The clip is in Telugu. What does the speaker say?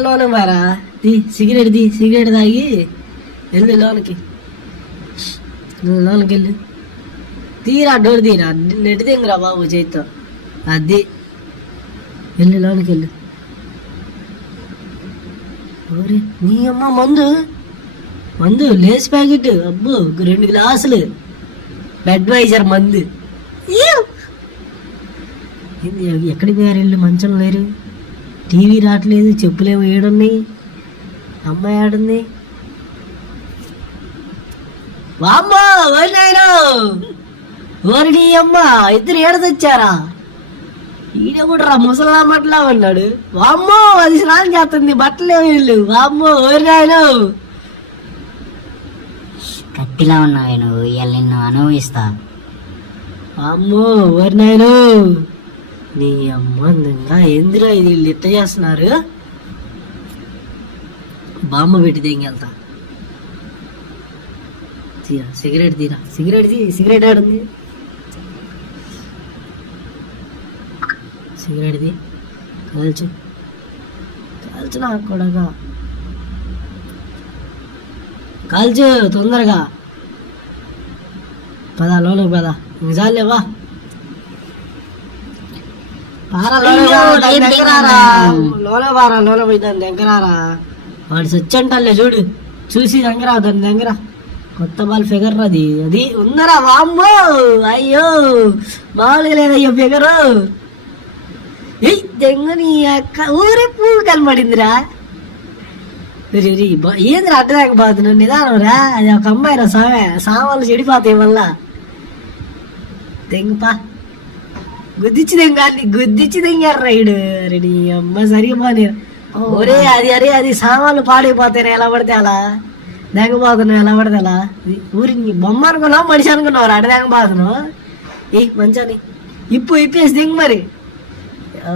లోన మారా సిగరెట్ తాగి వెళ్ళు లోనకి వెళ్ళు తీరా డోర్ తీరా నెట్ దింగరా బాబు చేతితో అది వెళ్ళు లోనకి వెళ్ళు. నీ అమ్మ మందు లేస్ ప్యాకెట్ అబ్బో 2 గ్లాసులు బెడ్వైజర్ మందు. ఎక్కడికి పోయారు వీళ్ళు? మంచం లేరు, టీవీ రావట్లేదు, చెప్పులేమో ఏడున్నాయి, అమ్మాయి ఆడుంది. వామ్మో ఓరినాయనో ఓరి నీ అమ్మ ఇద్దరు ఏడదొచ్చారా? ఈడ కూడా రా ముసలామట్లా ఉన్నాడు. వామ్మో అది స్నానం చేస్తుంది, బట్టలేమో వీళ్ళు. వామ్మో ఓరినాయనో కత్తిలా ఉన్నావే నువ్వు, ఇవాళ నిన్ను అనుభవిస్తా. అమ్మో ఓరినాయనో నీ అమ్మ ఇంకా ఎందులో ఇది వీళ్ళు ఇట్ట చేస్తున్నారు? బామ్మ పెట్టి తెంగెళ్తా. తీరా సిగరెట్ ఆడుంది, సిగరెట్ది కాల్చు నాకు కూడా కాల్చు తొందరగా. పదా లోనకి పదా నిజాలేవా లోన పోయి దాని దగ్గరారా. వాడు సచ్చంటలే చూడు, చూసి దగ్గర దాని దగ్గర కొత్త బాల్ ఫిగర్ అది ఉందరా. వామ్మో అయ్యో మామూలుగా లేదయ్యో ఫిగరు. దెంగని అక్క ఊరే పువ్వు కనబడిందిరా. ఏందిరా అడ్డదాకపోతున్నావు? నిదానం రా, అది ఒక అమ్మాయి రా. సామాన్లు చెడిపోతాయి వల్ల. దెంగపా గుద్దిచ్చి దెంగారు రైడు. రెడీ అమ్మ సరిగిపోని ఒరే అది సామాన్లు పాడైపోతాయి ఎలా పడితే అలా. దెంగపోతున్నావు ఎలా పడితే అలా. ఊరి బొమ్మ అనుకున్నావు, మనిషి అనుకున్నావు రా. అడ్డ దెంగపోతున్నావు మంచాని ఇప్పేసి దింగ మరి. ఓ